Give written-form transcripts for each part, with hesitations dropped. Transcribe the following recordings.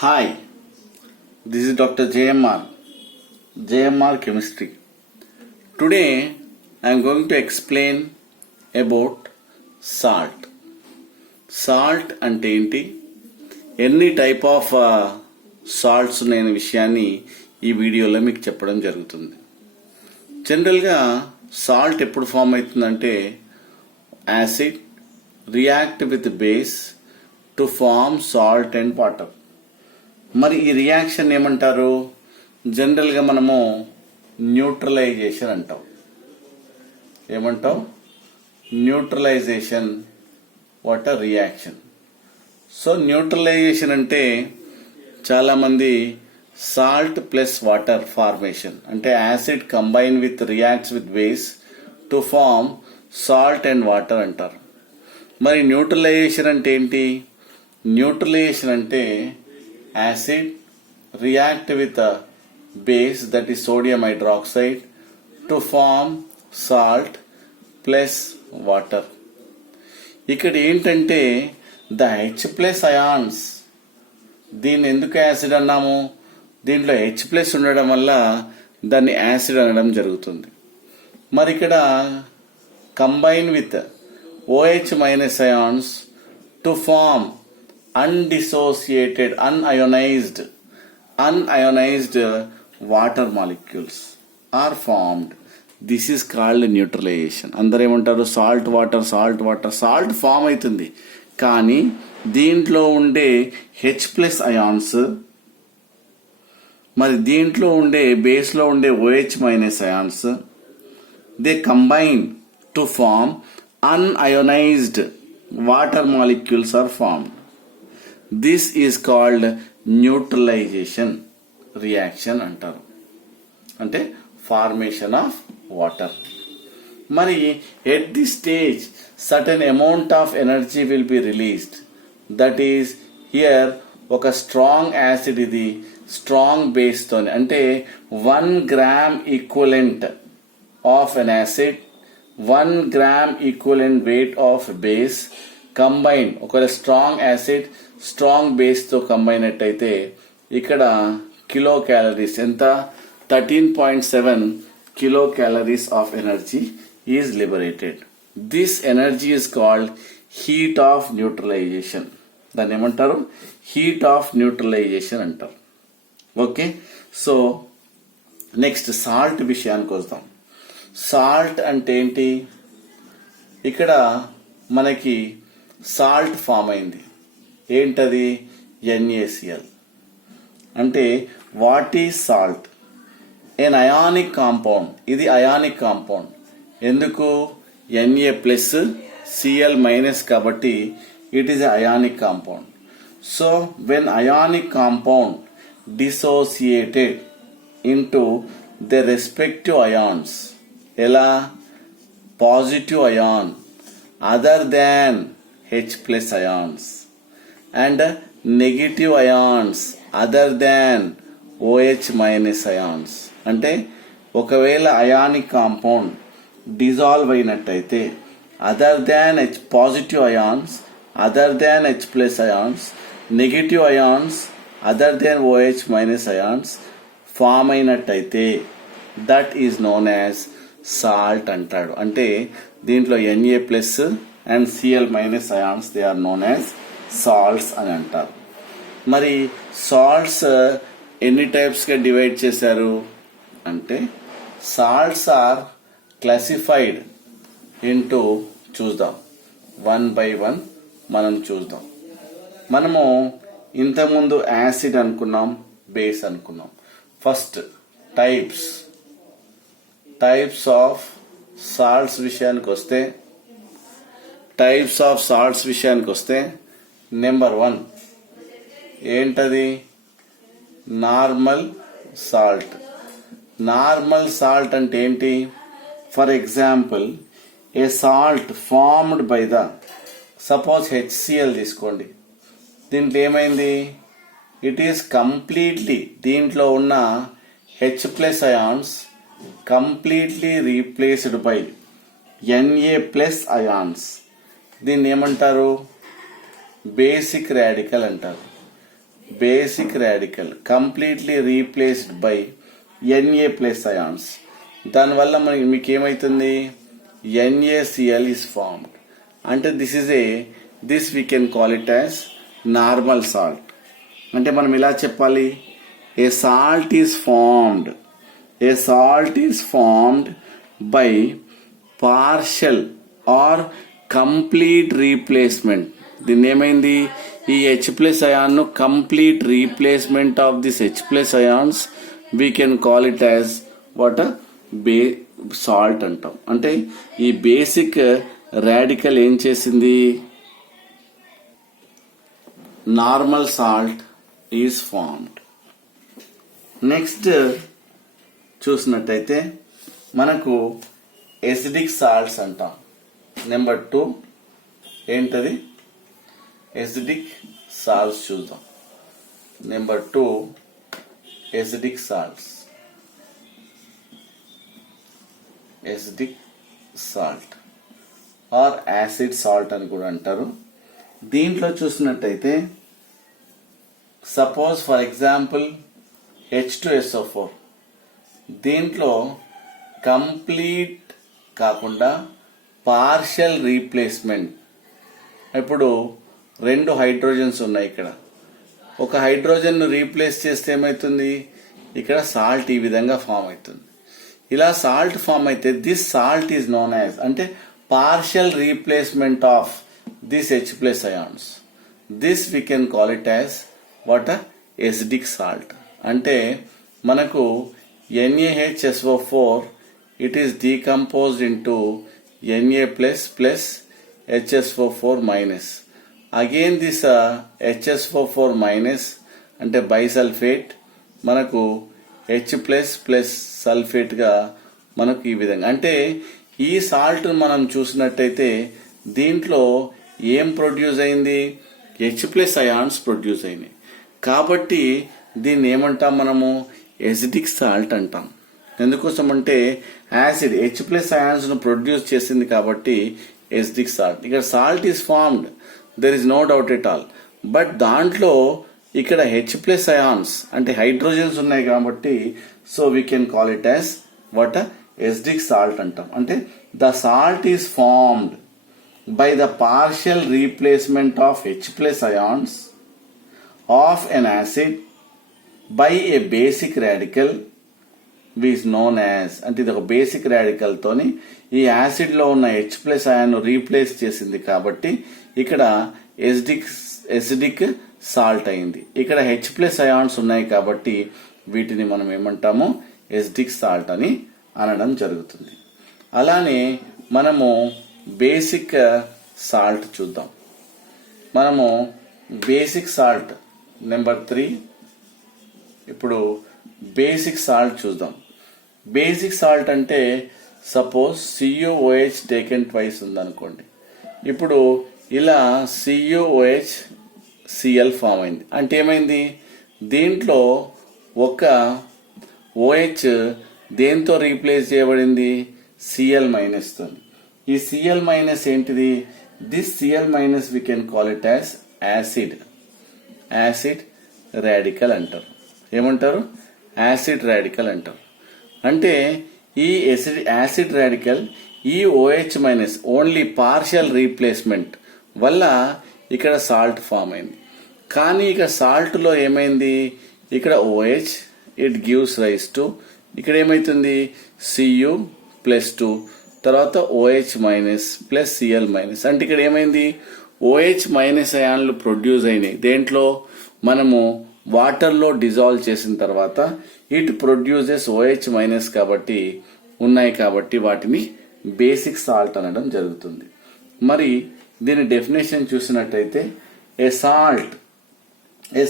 Hi, this is Dr. JMR Chemistry. Today I am going to explain about salt. Salt అంటే ఏంటి, ఎన్ని type of salts ఉన్నాయనే విషయాన్ని ఈ వీడియోలో మీకు చెప్పడం జరుగుతుంది. జనరల్గా సాల్ట్ ఎప్పుడు ఫామ్ అవుతుందంటే acid react with base to form salt and water. మరి ఈ రియాక్షన్ ఏమంటారు? జనరల్గా మనము న్యూట్రలైజేషన్ అంటాం. ఏమంటాం? Neutralization what a reaction. So neutralization అంటే చాలామంది సాల్ట్ ప్లస్ వాటర్ ఫార్మేషన్ అంటే acid combine with reacts with base to form salt and water అంటారు. మరి న్యూట్రలైజేషన్ అంటే ఏంటి? న్యూట్రలైజేషన్ అంటే acid react with a base, that is sodium hydroxide, to form salt plus water. ఇక్కడ ఏంటంటే the H plus ions, దీన్ని ఎందుకు acid అన్నాము? దీంట్లో H ప్లస్ ఉండడం వల్ల దాన్ని యాసిడ్ అనడం జరుగుతుంది. మరి ఇక్కడ combine with OH minus ions to form undissociated unionized water molecules are formed. This is called neutralization. అందరూ ఏమంటారు? సాల్ట్ వాటర్ సాల్ట్ ఫామ్ అవుతుంది, కానీ దీంట్లో ఉండే H ప్లస్ అయాన్స్, మరి దీంట్లో ఉండే బేస్లో ఉండే OH minus ions, they combine to form unionized water molecules are formed. This is called neutralization reaction అంటారు, అంటే ఫార్మేషన్ ఆఫ్ వాటర్. మరి at the stage certain amount of energy will be released. That is here ఒక strong acid, ఇది strong బేస్తో, అంటే 1 gram equivalent of an acid, 1 gram equivalent weight of base combine. ఒకవేళ strong acid strong బేస్తో combine అయితే ఇక్కడ kilo calories ఎంత? 13.7 kilo calories of energy is liberated. This energy is called heat of neutralization. దాన్ని ఏమంటారు? Heat of neutralisation అంటారు. Okay, so next salt విషయానికి వస్తాం. సాల్ట్ అంటే ఏంటి? ఇక్కడ మనకి సాల్ట్ ఫామ్ అయింది. ఏంటది? NaCl. అంటే what is salt? An ionic compound. ఇది అయానిక్ కాంపౌండ్. ఎందుకు? Na ప్లస్ Cl మైనస్, కాబట్టి it is ionic compound. So when ionic compound dissociated into the respective ions, ఎలా? Positive ion other than H plus ions and negative ions other than OH minus ions. అంటే ఒకవేళ ionic compound dissolve అయినట్టయితే other than H positive ions, other than H plus ions, negative ions other than OH minus ions form అయినట్టయితే that is known as salt అంటాడు. అంటే దీంట్లో Na plus and Cl minus ions they are known as salts అని అంటారు. మరి salts ఎన్ని టైప్స్గా divide చేశారు అంటే సాల్ట్స్ ఆర్ క్లాసిఫైడ్ ఇంటూ, చూద్దాం 1 by 1 మనం చూద్దాం. మనము ఇంతకుముందు యాసిడ్ అనుకున్నాం, బేస్ అనుకున్నాం. ఫస్ట్ టైప్స్ ఆఫ్ సాల్ట్స్ విషయానికి వస్తే నెంబర్ 1 ఏంటది? Normal salt. నార్మల్ సాల్ట్ అంటే ఏంటి? For example A salt formed by the, suppose HCl తీసుకోండి. దీంట్లో ఏమైంది? ఇట్ ఈస్ కంప్లీట్లీ, దీంట్లో ఉన్న H plus ions completely replaced by Na plus ions. దీన్ని ఏమంటారు? బేసిక్ రాడికల్ అంటారు. basic radical completely replaced by Na plus ions. దానివల్ల మనకి మీకు ఏమవుతుంది, NaCl is formed. అంటే this we can call it as normal salt. అంటే మనం ఇలా చెప్పాలి, a salt is formed by partial or complete replacement. దీన్ని ఏమైంది, ఈ H plus ion complete replacement of this H plus ions we can call it as what a salt అంటాం. అంటే ఈ బేసిక్ రాడికల్ ఏం చేసింది, normal salt is formed. Next చూసినట్టయితే మనకు ఎసిడిక్ సాల్ట్స్ అంటాం. నెంబర్ 2 ఏంటది, ఎసిడిక్ సాల్ట్స్ చూద్దాం. Number 2 acidic salts, acidic salt or acid salt అని కూడా అంటారు. దీంట్లో చూసినట్టయితే సపోజ్ ఫర్ ఎగ్జాంపుల్ H2SO4, దీంట్లో కంప్లీట్ కాకుండా పార్షియల్ రీప్లేస్మెంట్. ఇప్పుడు 2 హైడ్రోజన్స్ ఉన్నాయి, ఇక్కడ ఒక హైడ్రోజన్ రీప్లేస్ చేస్తే ఏమవుతుంది, ఇక్కడ సాల్ట్ ఈ విధంగా ఫామ్ అవుతుంది. ఇలా సాల్ట్ ఫామ్ అయితే this salt is known as, అంటే partial replacement of this H plus ions. This we can call it as what acidic salt. అంటే మనకు NaHSO4 it is decomposed into Na plus HSO4 minus. Again this HSO4 minus అంటే bisulphate, మనకు H plus సల్ఫేట్గా మనకు ఈ విధంగా. అంటే ఈ సాల్ట్ మనం చూసినట్టయితే దీంట్లో ఏం ప్రొడ్యూస్ అయింది, H plus అయాన్స్ ప్రొడ్యూస్ అయినాయి. కాబట్టి దీన్ని ఏమంటాం మనము, ఎసిడిక్ సాల్ట్ అంటాం. ఎందుకోసం అంటే యాసిడ్ H plus అయాన్స్ ను ప్రొడ్యూస్ చేసింది కాబట్టి ఎసిడిక్ సాల్ట్. ఇక్కడ salt is formed, there is no doubt at all. But దాంట్లో ఇక్కడ H plus అయాన్స్ అంటే హైడ్రోజన్స్ ఉన్నాయి కాబట్టి so we can call it as what acidic salt అంటాం. అంటే the salt is formed by the partial replacement of H plus ions of an acid by a basic radical is known as. అంటే ఇది ఒక basic radical తోని ఈ acid లో ఉన్న H plus ion replace చేసింది కాబట్టి ఇక్కడ ఎసిడిక్ సాల్ట్ అయింది. ఇక్కడ H plus అయాన్స్ ఉన్నాయి కాబట్టి వీటిని మనం ఏమంటాము, ఎసిడిక్ సాల్ట్ అని అనడం జరుగుతుంది. అలానే మనము బేసిక్ సాల్ట్ చూద్దాం. మనము బేసిక్ సాల్ట్ నెంబర్ 3, ఇప్పుడు బేసిక్ సాల్ట్ చూద్దాం. బేసిక్ సాల్ట్ అంటే సపోజ్ CuOH టేకెన్ ట్వైస్ ఉందనుకోండి. ఇప్పుడు ఇలా CuOH Cl ఫామ్ అయింది. అంటే ఏమైంది, దీంట్లో ఒక OH దేంతో రీప్లేస్ చేయబడింది, Cl మైనస్ తో. ఈ Cl మైనస్ ఏంటిది, this Cl minus we can call it as acid radical అంటారు. ఏమంటారు, యాసిడ్ రాడికల్ అంటారు. అంటే ఈ యాసిడ్ రాడికల్ ఈ OH minus only partial replacement వల్ల ఇక్కడ సాల్ట్ ఫామ్ అయింది. కానీ ఇక సాల్ట్ లో ఏమైంది, ఇక్కడ OH it gives rise to, ఇక్కడ ఏమైతుంది Cu+2 తర్వాత OH minus plus Cl minus. అంటే ఇక్కడ ఏమైంది, OH మైనస్ అయాన్లు ప్రొడ్యూస్ అయినాయి. దేంట్లో, మనము వాటర్లో డిజాల్వ్ చేసిన తర్వాత ఇట్ ప్రొడ్యూసెస్ OH మైనస్ కాబట్టి ఉన్నాయి కాబట్టి వాటిని బేసిక్ సాల్ట్ అనడం జరుగుతుంది. మరి దీని డెఫినేషన్ చూసినట్టయితే a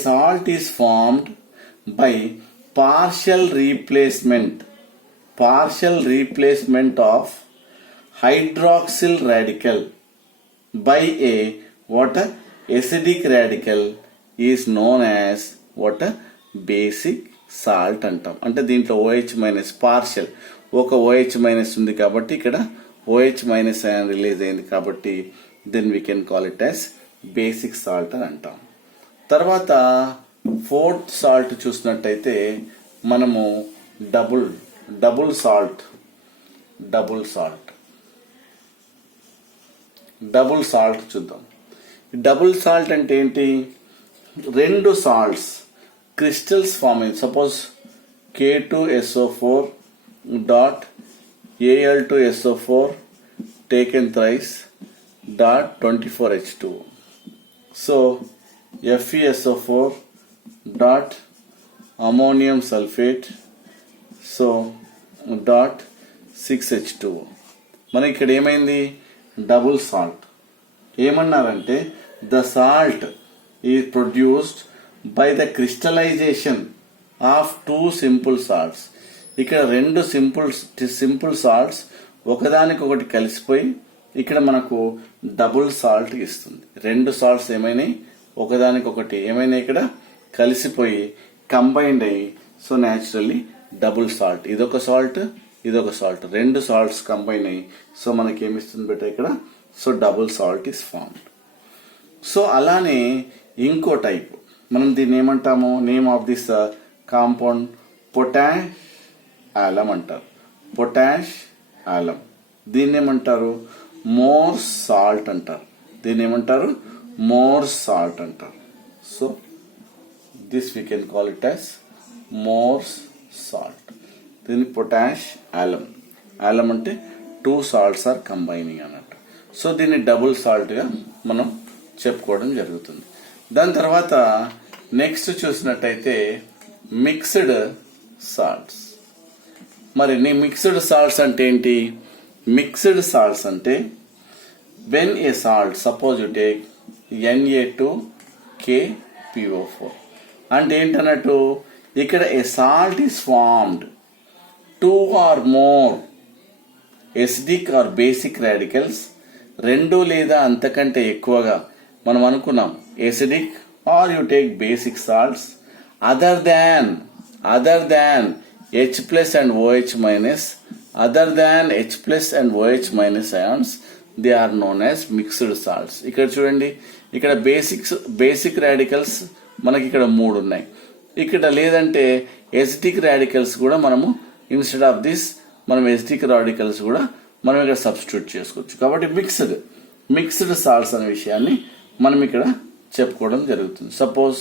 salt is formed by partial replacement of hydroxyl radical by a water acidic radical is known as water basic salt అంటాం. అంటే దీంట్లో OH మైనస్ పార్షియల్, ఒక OH మైనస్ ఉంది కాబట్టి ఇక్కడ OH మైనస్ అయాన్ రిలీజ్ అయింది కాబట్టి then we can call it as basic salt అని అంటాం. తర్వాత ఫోర్త్ సాల్ట్ చూసినట్టయితే మనము డబుల్ సాల్ట్ చూద్దాం. డబుల్ సాల్ట్ అంటే ఏంటి? రెండు సాల్ట్స్ క్రిస్టల్స్ ఫామ్ అయింది. Suppose K2SO4 dot Al2SO4 taken thrice dot 24H2. So FeSO4 dot ammonium sulfate so dot 6H2. మనకి ఇక్కడ ఏమైంది? Double salt. ఏమన్నారంటే the salt is produced by the crystallization of two simple salts. ఇక్కడ రెండు simple salts ఒకదానికొకటి కలిసిపోయి ఇక్కడ మనకు డబుల్ సాల్ట్ ఇస్తుంది. రెండు సాల్ట్స్ ఏమైనాయి? ఒకదానికొకటి ఏమైనా ఇక్కడ కలిసిపోయి కంబైన్డ్ అయ్యి సో న్యాచురల్లీ డబుల్ సాల్ట్. ఇదొక సాల్ట్, ఇదొక సాల్ట్, రెండు సాల్ట్స్ కంబైన్ అయ్యి సో మనకి ఏమిస్తుంది బెటర్ ఇక్కడ? So double salt is formed. So అలానే ఇంకో టైప్ మనం దీన్ని ఏమంటాము? Name of this compound potash alum అంటారు. Potash alum. దీన్ని ఏమంటారు? మోర్ సాల్ట్ అంటారు. దీన్ని ఏమంటారు? మోర్ సాల్ట్ అంటారు. So this we can call it as Mohr salt. దీన్ని పొటాష్ ఆలం. ఆలం అంటే టూ సాల్ట్స్ ఆర్ కంబైనింగ్ అన్నట్టు. సో దీన్ని డబుల్ సాల్ట్గా మనం చెప్పుకోవడం జరుగుతుంది. దాని తర్వాత నెక్స్ట్ చూసినట్టయితే మిక్స్డ్ సాల్ట్స్. మరి మిక్స్డ్ సాల్ట్స్ అంటే ఏంటి? మిక్స్డ్ సాల్ట్స్ అంటే when a salt suppose you take Na2KPO4 అంటే ఏంటన్నట్టు ఇక్కడ a salt is formed two or more acidic or basic radicals, రెండు లేదా అంతకంటే ఎక్కువగా మనం అనుకున్నాం acidic or you take basic salts other than H plus and OH minus, other than H plus and OH minus ions, they are known as mixed salts. ఇక్కడ చూడండి, ఇక్కడ basic radicals మనకి ఇక్కడ 3 ఉన్నాయి. ఇక్కడ లేదంటే ఎసిటిక్ రాడికల్స్ కూడా మనము ఇన్స్టెడ్ ఆఫ్ దిస్ మనం ఎసిటిక్ రాడికల్స్ కూడా మనం ఇక్కడ సబ్స్టిట్యూట్ చేసుకోవచ్చు. కాబట్టి మిక్స్డ్ సాల్ట్స్ అనే విషయాన్ని మనం ఇక్కడ చెప్పుకోవడం జరుగుతుంది. సపోజ్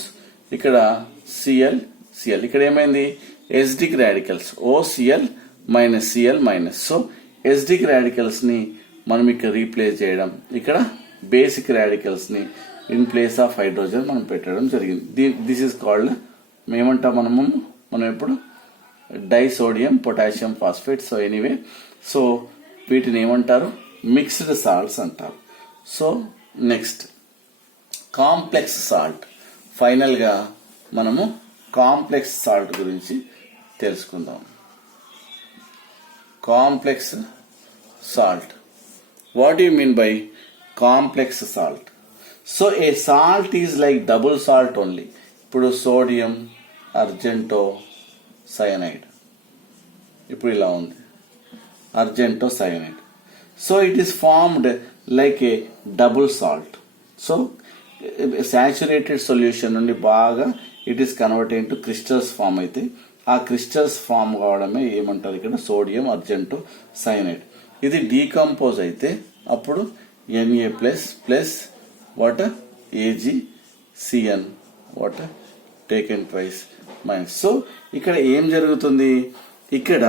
ఇక్కడ Cl ఇక్కడ ఏమైంది? Acidic radicals OCl minus Cl minus. So acidic radicals ని మనం ఇక్కడ రీప్లేస్ చేయడం, ఇక్కడ బేసిక్ రాడికల్స్ ని ఇన్ ప్లేస్ ఆఫ్ హైడ్రోజన్ మనం పెట్టడం జరిగింది. దిస్ ఈస్ కాల్డ్ ఏమంటాం మనం ఎప్పుడు disodium potassium phosphate. So anyway so వీటిని ఏమంటారు? మిక్స్డ్ సాల్ట్స్ అంటారు. So next complex salt. Final గా మనము కాంప్లెక్స్ సాల్ట్ గురించి తెలుసుకుందాం. Complex salt. What you mean by complex salt? So A salt is like double salt only. ఇప్పుడు sodium argento cyanide ఇప్పుడు ఇలా ఉంది, argento cyanide. So it is formed like a double salt. So saturated solution నుండి బాగా it is converted into crystals form అయితే ఆ crystals form కావడమే ఏమంటారు ఇక్కడ? Sodium argento cyanide. ఇది డీకంపోజ్ అయితే అప్పుడు Na plus water AgCN water taken twice minus. So ఇక్కడ ఏం జరుగుతుంది? ఇక్కడ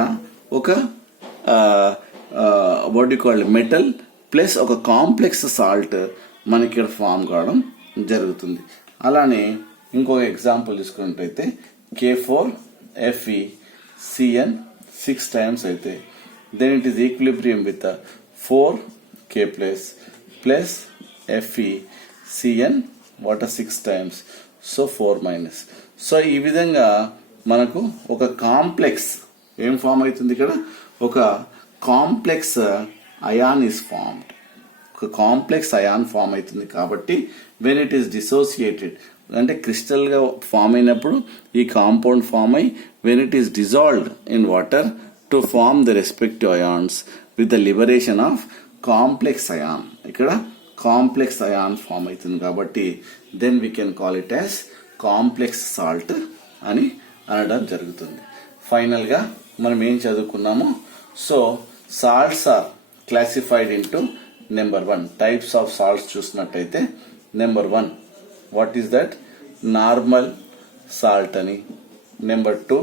ఒక what you called metal plus ఒక కాంప్లెక్స్ సాల్ట్ మనకి ఇక్కడ ఫామ్ కావడం జరుగుతుంది. అలానే ఇంకొక ఎగ్జాంపుల్ తీసుకున్నట్టయితే K4FeCN 6 times అయితే then it is equilibrium with 4K plus FeCN water 6 times so 4 minus. So ఈ విధంగా మనకు ఒక కాంప్లెక్స్ ఏం ఫామ్ అవుతుంది? ఇక్కడ ఒక కాంప్లెక్స్ అయాన్ ఇస్ ఫార్మ్డ్. ఒక కాంప్లెక్స్ అయాన్ ఫామ్ అవుతుంది కాబట్టి వెన్ ఇట్ ఈస్ డిసోసియేటెడ్ అంటే క్రిస్టల్ గా ఫామ్ అయినప్పుడు ఈ కాంపౌండ్ ఫామ్ అయి when it is dissolved in water to form the respective ions with the liberation of complex ion. ఇక్కడ complex ion form అవుతుంది కాబట్టి then we can call it as complex salt అని అనడం జరుగుతుంది. ఫైనల్గా మనం ఏం చదువుకున్నాము? So salts are classified into number 1 types of salts చూసినట్టయితే number 1 what is that? Normal salt అని. నెంబర్ 2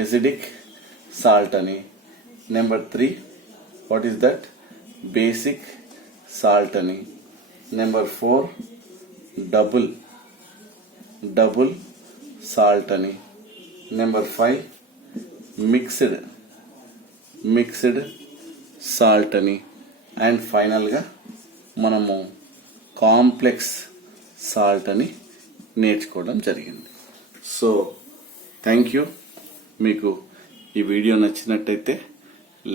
ఎసిడిక్ సాల్ట్ అని. Number 3 what is that? Basic salt అని. నెంబర్ 4 డబుల్ సాల్ట్ అని. నెంబర్ 5 మిక్స్డ్ సాల్ట్ అని. అండ్ ఫైనల్గా మనము complex salt అని నేర్చుకోవడం జరిగింది. So thank you. మీకు ఈ వీడియో నచ్చినట్టయితే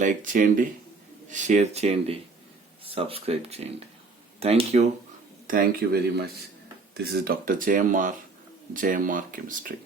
లైక్ చేయండి, షేర్ చేయండి, సబ్స్క్రైబ్ చేయండి. Thank you very much. This is doctor JMR Chemistry.